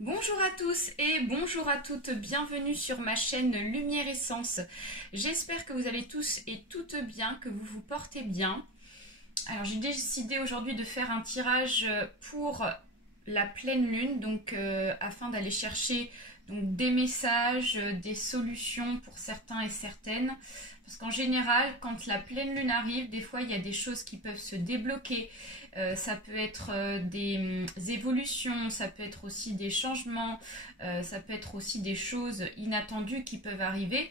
Bonjour à tous et bonjour à toutes, bienvenue sur ma chaîne Lumière Essence. J'espère que vous allez tous et toutes bien, que vous vous portez bien. Alors j'ai décidé aujourd'hui de faire un tirage pour la pleine lune, donc afin d'aller chercher donc, des messages, des solutions pour certains et certaines. Parce qu'en général, quand la pleine lune arrive, des fois il y a des choses qui peuvent se débloquer. Ça peut être des évolutions, ça peut être aussi des changements, ça peut être aussi des choses inattendues qui peuvent arriver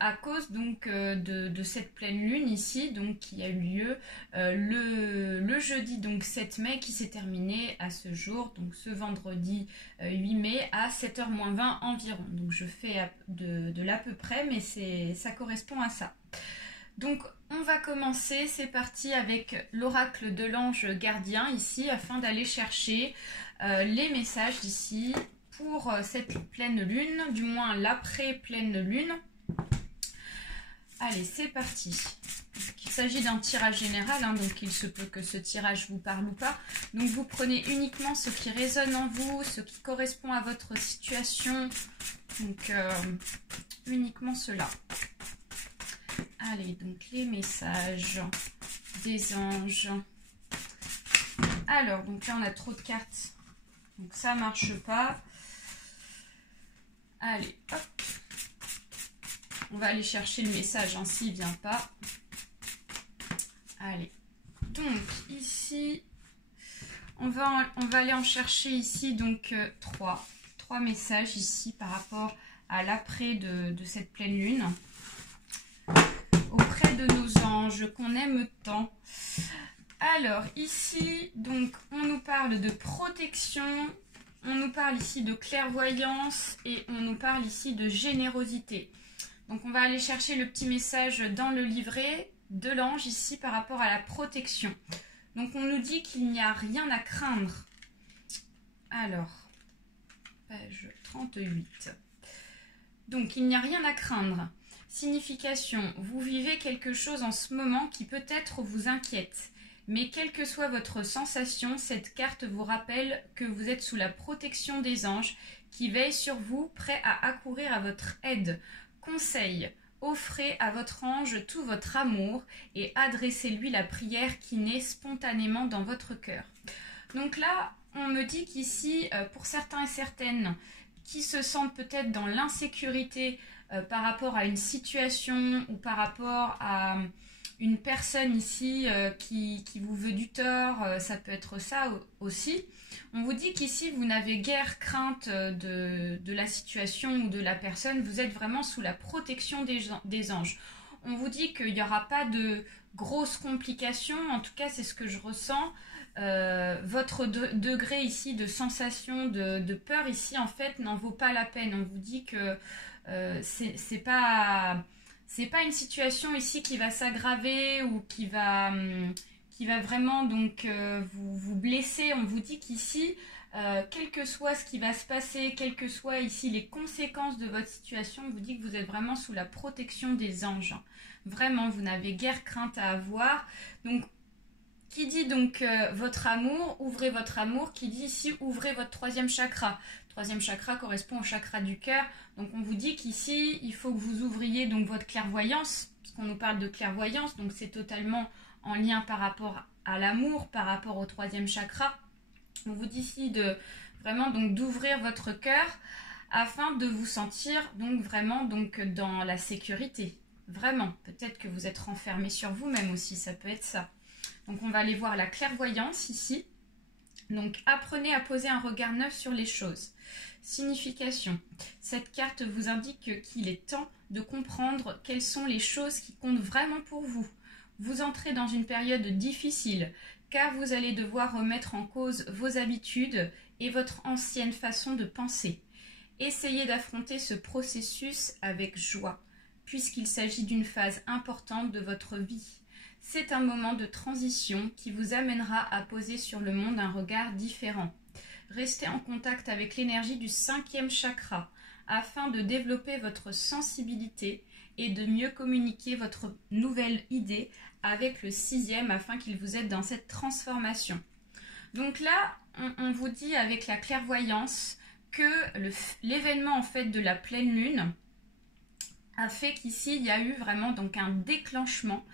à cause donc de cette pleine lune ici, donc qui a eu lieu le jeudi donc 7 mai, qui s'est terminé à ce jour, donc ce vendredi 8 mai à 7h-20 environ. Donc je fais de l'à peu près, mais ça correspond à ça. Donc on va commencer, c'est parti avec l'oracle de l'ange gardien ici, afin d'aller chercher les messages d'ici pour cette pleine lune, du moins l'après pleine lune. Allez, c'est parti. Il s'agit d'un tirage général, hein, donc il se peut que ce tirage vous parle ou pas. Donc vous prenez uniquement ce qui résonne en vous, ce qui correspond à votre situation. Donc uniquement cela. Allez, donc les messages des anges. Alors, donc là on a trop de cartes, donc ça marche pas. Allez, hop. On va aller chercher le message, hein, s'il ne vient pas. Allez. Donc, ici, on va aller en chercher ici, donc, trois messages ici par rapport à l'après de cette pleine lune. Auprès de nos anges qu'on aime tant. Alors, ici, donc, on nous parle de protection, on nous parle ici de clairvoyance et on nous parle ici de générosité. Donc on va aller chercher le petit message dans le livret de l'ange ici par rapport à la protection. Donc on nous dit qu'il n'y a rien à craindre. Alors, page 38. Donc il n'y a rien à craindre. Signification, vous vivez quelque chose en ce moment qui peut-être vous inquiète. Mais quelle que soit votre sensation, cette carte vous rappelle que vous êtes sous la protection des anges qui veillent sur vous, prêts à accourir à votre aide. Conseil, offrez à votre ange tout votre amour et adressez-lui la prière qui naît spontanément dans votre cœur. Donc là, on me dit qu'ici, pour certains et certaines qui se sentent peut-être dans l'insécurité par rapport à une situation ou par rapport à une personne ici qui vous veut du tort, ça peut être ça aussi. On vous dit qu'ici, vous n'avez guère crainte de la situation ou de la personne. Vous êtes vraiment sous la protection des anges. On vous dit qu'il n'y aura pas de grosses complications. En tout cas, c'est ce que je ressens. Votre degré ici de sensation, de peur ici, en fait, n'en vaut pas la peine. On vous dit que c'est pas une situation ici qui va s'aggraver ou qui va vraiment donc vous blesser. On vous dit qu'ici, quel que soit ce qui va se passer, quelles que soient ici les conséquences de votre situation, on vous dit que vous êtes vraiment sous la protection des anges. Vraiment, vous n'avez guère crainte à avoir. Donc, qui dit donc votre amour, ouvrez votre amour. Qui dit ici, ouvrez votre troisième chakra. Troisième chakra correspond au chakra du cœur. Donc on vous dit qu'ici, il faut que vous ouvriez donc votre clairvoyance, parce qu'on nous parle de clairvoyance, donc c'est totalement en lien par rapport à l'amour, par rapport au troisième chakra. On vous dit ici vraiment donc d'ouvrir votre cœur afin de vous sentir donc vraiment donc dans la sécurité. Vraiment, peut-être que vous êtes renfermé sur vous-même aussi, ça peut être ça. Donc on va aller voir la clairvoyance ici. Donc apprenez à poser un regard neuf sur les choses. Signification. Cette carte vous indique qu'il est temps de comprendre quelles sont les choses qui comptent vraiment pour vous. Vous entrez dans une période difficile car vous allez devoir remettre en cause vos habitudes et votre ancienne façon de penser. Essayez d'affronter ce processus avec joie puisqu'il s'agit d'une phase importante de votre vie. C'est un moment de transition qui vous amènera à poser sur le monde un regard différent. Restez en contact avec l'énergie du 5e chakra afin de développer votre sensibilité et de mieux communiquer votre nouvelle idée avec le 6e afin qu'il vous aide dans cette transformation. Donc là, on vous dit avec la clairvoyance que l'événement en fait de la pleine lune a fait qu'ici il y a eu vraiment donc un déclenchement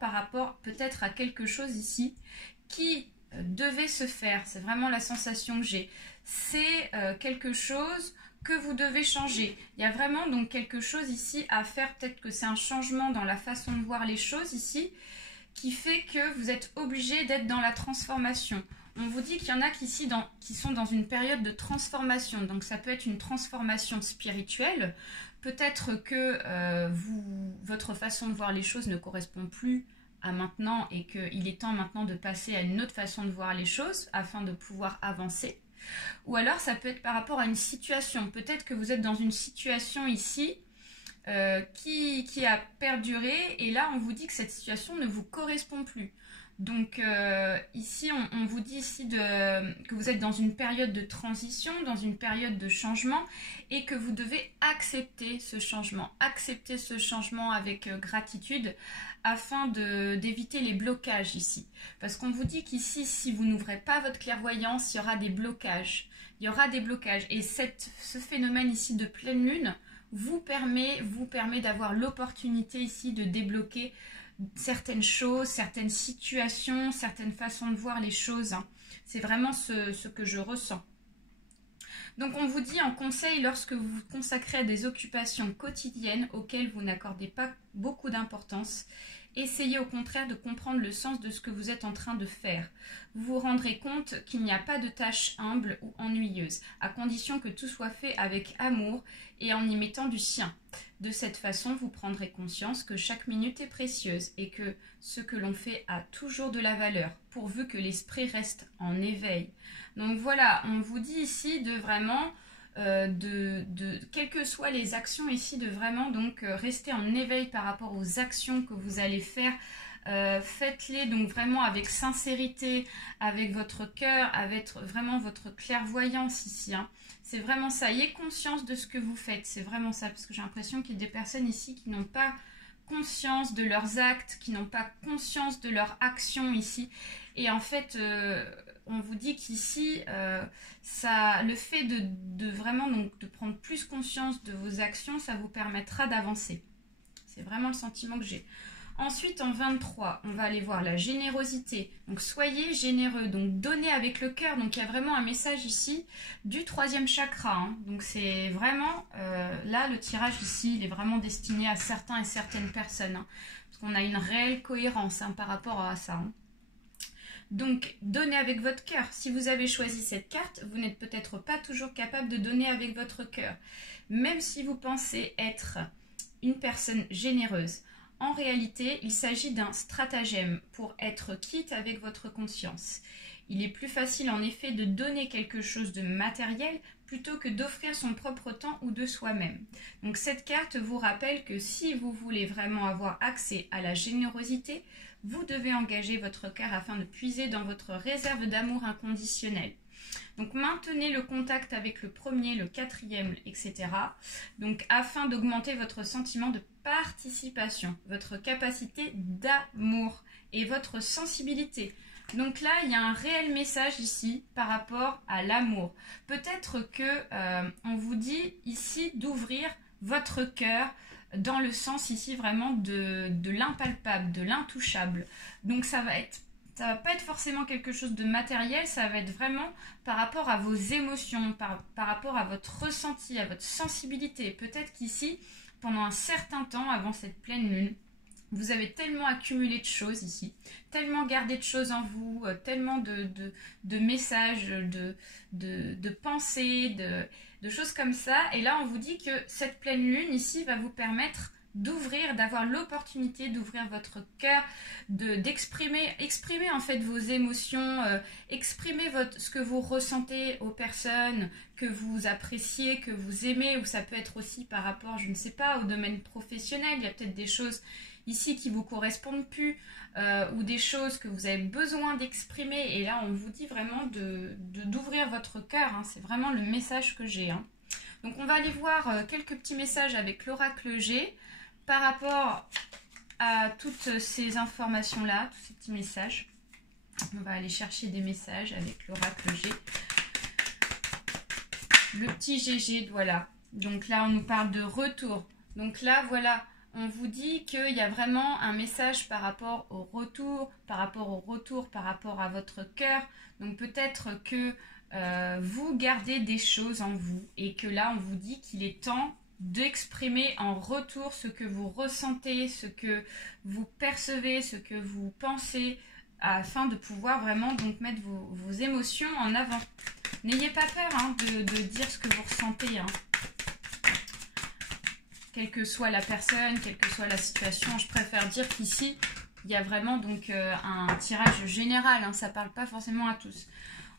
par rapport peut-être à quelque chose ici qui devait se faire. C'est vraiment la sensation que j'ai. C'est quelque chose que vous devez changer. Il y a vraiment donc quelque chose ici à faire. Peut-être que c'est un changement dans la façon de voir les choses ici qui fait que vous êtes obligé d'être dans la transformation. On vous dit qu'il y en a qui sont dans une période de transformation. Donc ça peut être une transformation spirituelle. Peut-être que votre façon de voir les choses ne correspond plus à maintenant et qu'il est temps maintenant de passer à une autre façon de voir les choses afin de pouvoir avancer. Ou alors ça peut être par rapport à une situation. Peut-être que vous êtes dans une situation ici qui a perduré et là on vous dit que cette situation ne vous correspond plus. Donc ici on vous dit ici que vous êtes dans une période de transition, dans une période de changement et que vous devez accepter ce changement avec gratitude afin d'éviter les blocages ici. Parce qu'on vous dit qu'ici si vous n'ouvrez pas votre clairvoyance, il y aura des blocages. Et ce phénomène ici de pleine lune vous permet d'avoir l'opportunité ici de débloquer certaines choses, certaines situations, certaines façons de voir les choses. C'est vraiment ce que je ressens. Donc on vous dit en conseil, lorsque vous vous consacrez à des occupations quotidiennes auxquelles vous n'accordez pas beaucoup d'importance, essayez au contraire de comprendre le sens de ce que vous êtes en train de faire. Vous vous rendrez compte qu'il n'y a pas de tâche humble ou ennuyeuse, à condition que tout soit fait avec amour et en y mettant du sien. De cette façon, vous prendrez conscience que chaque minute est précieuse et que ce que l'on fait a toujours de la valeur, pourvu que l'esprit reste en éveil. Donc voilà, on vous dit ici de vraiment, quelles que soient les actions ici, de vraiment donc rester en éveil par rapport aux actions que vous allez faire. Faites-les donc vraiment avec sincérité, avec votre cœur, avec vraiment votre clairvoyance ici. C'est vraiment ça. Ayez conscience de ce que vous faites. C'est vraiment ça. Parce que j'ai l'impression qu'il y a des personnes ici qui n'ont pas conscience de leurs actes, qui n'ont pas conscience de leurs actions ici. Et en fait, on vous dit qu'ici, le fait de vraiment donc, de prendre plus conscience de vos actions, ça vous permettra d'avancer. C'est vraiment le sentiment que j'ai. Ensuite, en 23, on va aller voir la générosité. Donc, soyez généreux. Donc, donnez avec le cœur. Donc, il y a vraiment un message ici du 3e chakra. Donc, c'est vraiment... là, le tirage ici, il est vraiment destiné à certains et certaines personnes. Parce qu'on a une réelle cohérence par rapport à ça. Donc, donnez avec votre cœur. Si vous avez choisi cette carte, vous n'êtes peut-être pas toujours capable de donner avec votre cœur. Même si vous pensez être une personne généreuse. En réalité, il s'agit d'un stratagème pour être quitte avec votre conscience. Il est plus facile en effet de donner quelque chose de matériel plutôt que d'offrir son propre temps ou de soi-même. Donc cette carte vous rappelle que si vous voulez vraiment avoir accès à la générosité, vous devez engager votre cœur afin de puiser dans votre réserve d'amour inconditionnel. Donc maintenez le contact avec le 1er, le 4e, etc. Donc afin d'augmenter votre sentiment de participation, votre capacité d'amour et votre sensibilité. Donc là, il y a un réel message ici par rapport à l'amour. Peut-être que on vous dit ici d'ouvrir votre cœur dans le sens ici vraiment de l'impalpable, de l'intouchable. Donc ça va pas être forcément quelque chose de matériel, ça va être vraiment par rapport à vos émotions, par rapport à votre ressenti, à votre sensibilité. Peut-être qu'ici, pendant un certain temps, avant cette pleine lune, vous avez tellement accumulé de choses ici, tellement gardé de choses en vous, tellement de messages, de pensées, de choses comme ça. Et là, on vous dit que cette pleine lune ici va vous permettre d'ouvrir, d'avoir l'opportunité d'ouvrir votre cœur, d'exprimer en fait vos émotions, exprimer ce que vous ressentez aux personnes que vous appréciez, que vous aimez, ou ça peut être aussi par rapport, je ne sais pas, au domaine professionnel. Il y a peut-être des choses ici qui vous correspondent plus, ou des choses que vous avez besoin d'exprimer, et là on vous dit vraiment d'ouvrir votre cœur, c'est vraiment le message que j'ai. Donc on va aller voir quelques petits messages avec l'oracle G par rapport à toutes ces informations-là, tous ces petits messages. On va aller chercher des messages avec l'oracle G le petit GG, voilà. Donc là, on nous parle de retour. Donc là, voilà, on vous dit qu'il y a vraiment un message par rapport au retour, par rapport à votre cœur. Donc peut-être que vous gardez des choses en vous et que là, on vous dit qu'il est temps d'exprimer en retour ce que vous ressentez, ce que vous percevez, ce que vous pensez, afin de pouvoir vraiment donc mettre vos émotions en avant. N'ayez pas peur hein, de dire ce que vous ressentez. Hein. Quelle que soit la personne, quelle que soit la situation, je préfère dire qu'ici, il y a vraiment donc un tirage général. Hein, ça ne parle pas forcément à tous.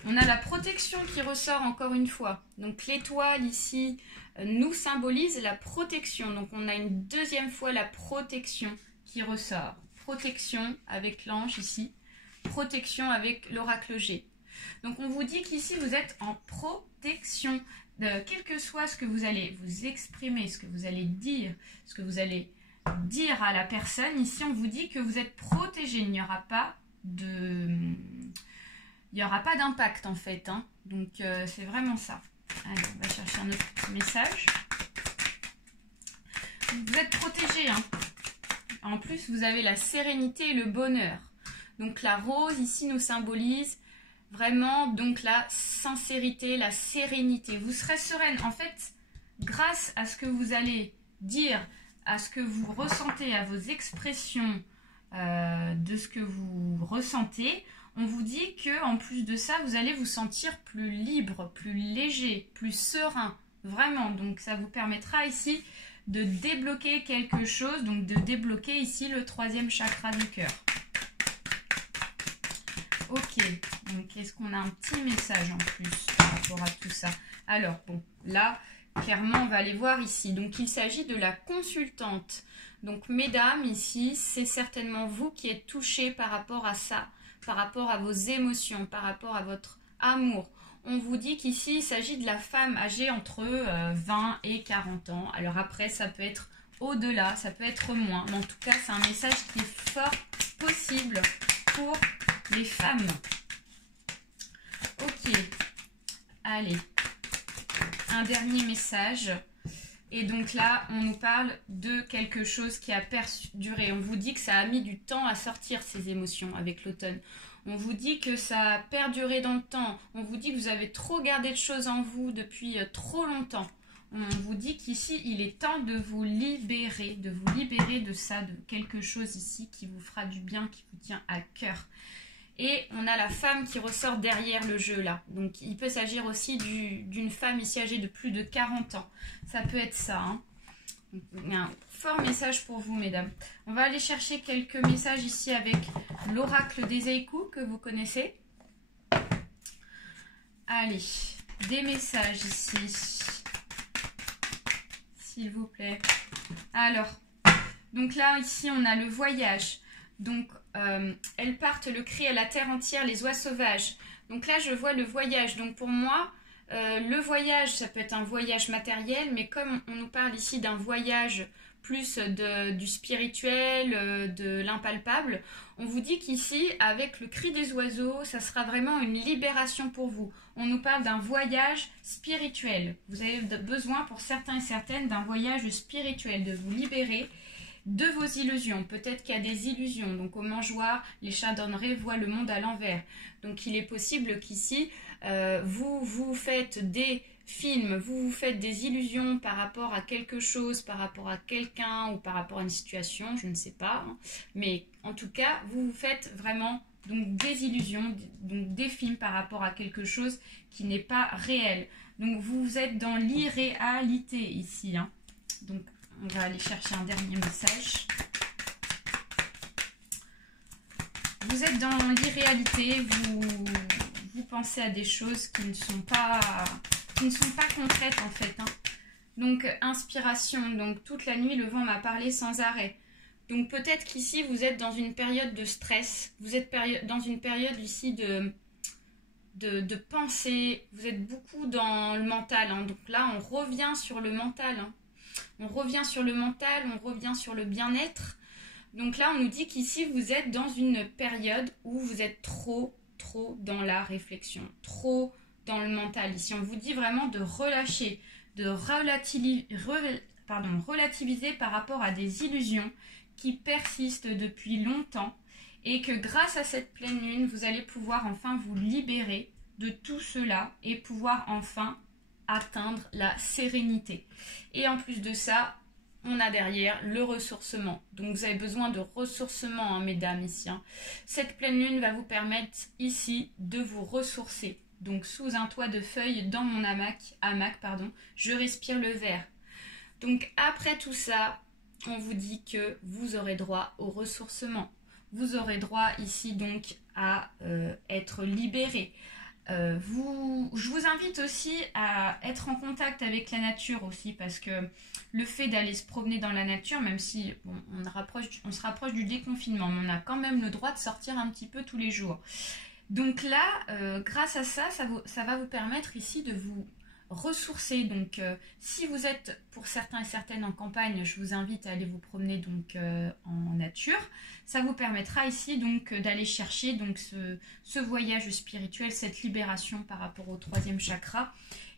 On a la protection qui ressort encore une fois. Donc l'étoile ici nous symbolise la protection. Donc on a une deuxième fois la protection qui ressort. Protection avec l'ange ici. Protection avec l'oracle G. Donc on vous dit qu'ici vous êtes en protection. Quel que soit ce que vous allez vous exprimer, ce que vous allez dire, ce que vous allez dire à la personne, ici on vous dit que vous êtes protégé. Il n'y aura pas d'impact en fait. Hein. Donc c'est vraiment ça. Allez, on va chercher un autre petit message. Vous êtes protégé. Hein. En plus, vous avez la sérénité et le bonheur. Donc la rose ici nous symbolise vraiment donc la sincérité, la sérénité. Vous serez sereine. En fait, grâce à ce que vous allez dire, à ce que vous ressentez, à vos expressions de ce que vous ressentez, on vous dit que en plus de ça, vous allez vous sentir plus libre, plus léger, plus serein. Vraiment. Donc ça vous permettra ici de débloquer quelque chose, donc de débloquer ici le 3e chakra du cœur. Ok, donc est-ce qu'on a un petit message en plus par rapport à tout ça? Alors, bon, là, clairement, on va aller voir ici. Donc, il s'agit de la consultante. Donc, mesdames, ici, c'est certainement vous qui êtes touchées par rapport à ça, par rapport à vos émotions, par rapport à votre amour. On vous dit qu'ici, il s'agit de la femme âgée entre 20 et 40 ans. Alors après, ça peut être au-delà, ça peut être moins. Mais en tout cas, c'est un message qui est fort possible pour les femmes. Ok. Allez. Un dernier message. Et donc là, on nous parle de quelque chose qui a perduré. On vous dit que ça a mis du temps à sortir ces émotions avec l'automne. On vous dit que ça a perduré dans le temps. On vous dit que vous avez trop gardé de choses en vous depuis trop longtemps. On vous dit qu'ici, il est temps de vous libérer de ça, de quelque chose ici qui vous fera du bien, qui vous tient à cœur. Et on a la femme qui ressort derrière le jeu là. Donc il peut s'agir aussi d'une femme ici âgée de plus de 40 ans. Ça peut être ça. Hein. Donc, un fort message pour vous mesdames. On va aller chercher quelques messages ici avec l'oracle des Eiku que vous connaissez. Allez, des messages ici. S'il vous plaît. Alors, donc là ici on a le voyage. Donc, elles partent le cri à la terre entière, les oies sauvages. Donc là, je vois le voyage. Donc pour moi, le voyage, ça peut être un voyage matériel, mais comme on nous parle ici d'un voyage plus du spirituel, de l'impalpable, on vous dit qu'ici, avec le cri des oiseaux, ça sera vraiment une libération pour vous. On nous parle d'un voyage spirituel. Vous avez besoin, pour certains et certaines, d'un voyage spirituel, de vous libérer de vos illusions. Peut-être qu'il y a des illusions. Donc au mangeoir, les chardonnerets voient le monde à l'envers. Donc il est possible qu'ici, vous faites des films, vous faites des illusions par rapport à quelque chose, par rapport à quelqu'un ou par rapport à une situation, je ne sais pas. Hein. Mais en tout cas, vous faites vraiment donc, des illusions, donc des films par rapport à quelque chose qui n'est pas réel. Donc vous êtes dans l'irréalité ici. Hein. Donc on va aller chercher un dernier message. Vous êtes dans l'irréalité, vous pensez à des choses qui ne sont pas concrètes en fait. Hein. Donc inspiration, donc toute la nuit le vent m'a parlé sans arrêt. Donc peut-être qu'ici vous êtes dans une période de stress, vous êtes dans une période ici de pensée, vous êtes beaucoup dans le mental. Hein. Donc là on revient sur le mental. Hein. On revient sur le mental, on revient sur le bien-être. Donc là, on nous dit qu'ici, vous êtes dans une période où vous êtes trop dans la réflexion, trop dans le mental. Ici, on vous dit vraiment de relâcher, de relativiser par rapport à des illusions qui persistent depuis longtemps et que grâce à cette pleine lune, vous allez pouvoir enfin vous libérer de tout cela et pouvoir enfin atteindre la sérénité. Et en plus de ça, on a derrière le ressourcement. Donc vous avez besoin de ressourcement, hein, mesdames, ici. Hein. Cette pleine lune va vous permettre ici de vous ressourcer. Donc sous un toit de feuilles, dans mon hamac, je respire le vert. Donc après tout ça, on vous dit que vous aurez droit au ressourcement. Vous aurez droit ici donc à être libéré. Je vous invite aussi à être en contact avec la nature aussi, parce que le fait d'aller se promener dans la nature, même si bon, on se rapproche du déconfinement, mais on a quand même le droit de sortir un petit peu tous les jours. Donc là, grâce à ça, ça va vous permettre ici de vous ressourcer. Donc si vous êtes pour certains et certaines en campagne, je vous invite à aller vous promener donc en nature. Ça vous permettra ici donc d'aller chercher donc ce voyage spirituel, cette libération par rapport au 3e chakra.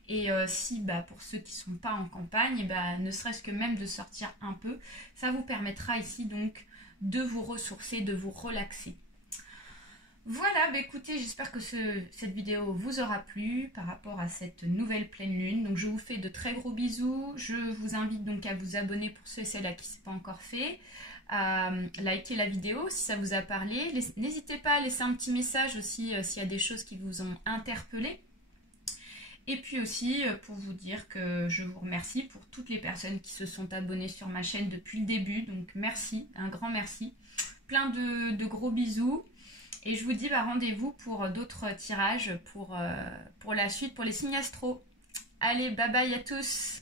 Et si pour ceux qui ne sont pas en campagne, ne serait-ce que même de sortir un peu, ça vous permettra ici donc de vous ressourcer, de vous relaxer. Voilà, écoutez, j'espère que cette vidéo vous aura plu par rapport à cette nouvelle pleine lune. Donc je vous fais de très gros bisous. Je vous invite donc à vous abonner pour ceux et celles à qui ce n'est pas encore fait. À liker la vidéo si ça vous a parlé. N'hésitez pas à laisser un petit message aussi s'il y a des choses qui vous ont interpellé. Et puis aussi pour vous dire que je vous remercie pour toutes les personnes qui se sont abonnées sur ma chaîne depuis le début. Donc merci, un grand merci. Plein de gros bisous. Et je vous dis rendez-vous pour d'autres tirages pour la suite, pour les signes astro. Allez, bye bye à tous!